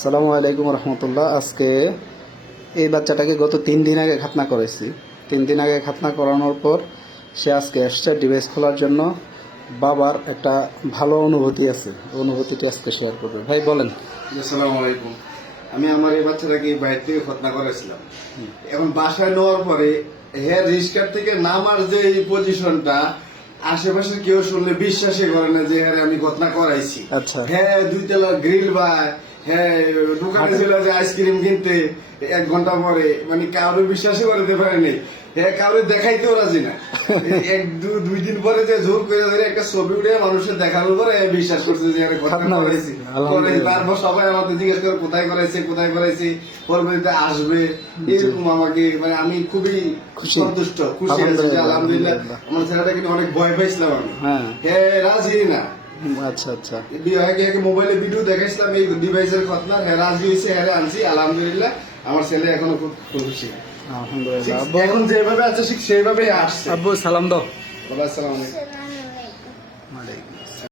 সালামু আলাইকুম রহমতুল্লাহ। আজকে এই বাচ্চাটাকে গত তিন দিন আগে খাতনা করেছি। তিন দিন আগে খাতনা করানোর পর সে আজকে এসছে ডিভাইস খোলার জন্য। বাবার একটা ভালো অনুভূতি আছে। অনুভূতিটি আজকে শেয়ার করবে। ভাই বলেন। আসসালামু আলাইকুম। আমি আমার এই বাচ্চাটাকে বাইরে থেকে খতনা করেছিলাম। এখন বাসায় নেওয়ার পরে হ্যাঁ রিস্কার থেকে নামার যে এই পজিশনটা আশেপাশে কেউ শুনলে বিশ্বাসই করে না যে হ্যাঁ আমি খতনা করাইছি। আচ্ছা। হ্যাঁ দুই তলা গ্রিল বা হ্যাঁ দোকানে ছিল যে আইসক্রিম কিনতে এক ঘণ্টা পরে। মানে কারও বিশ্বাসই করতে পারেনি হ্যাঁ কারও দেখাইতেও রাজি না। এক দুই দিন পরে যে জোর করে ধরে একটা ছবি উঠে মানুষের দেখানোর পরে বিশ্বাস করছে যে আমি খতনা হয়েছে, তারপর সবাই আমাকে জিজ্ঞেস করে কোথায় করাইছে কোথায় করাইছে পরবর্তীতে আসবে। এরকম আমাকে মানে আমি খুবই সন্তুষ্ট খুশি আছি আলহামদুলিল্লাহ। আমার ছেলেটাকে নিয়ে অনেক ভয় পাইছিলাম আমি। হ্যাঁ। হ্যাঁ রাজি না। আচ্ছা আচ্ছা। আগে আগে মোবাইলে ভিডিও দেখাইছিলাম এই ডিভাইসের ঘটনা। হ্যাঁ রাজি হয়েছে হ্যাঁ আনছি আলহামদুলিল্লাহ। আমার ছেলে এখনও খুব খুশি। আলহামদুলিল্লাহ। এখন যেভাবে আছে ঠিক সেইভাবেই আসছে। আব্বু সালাম দাও। সালাম আসসালামু আলাইকুম।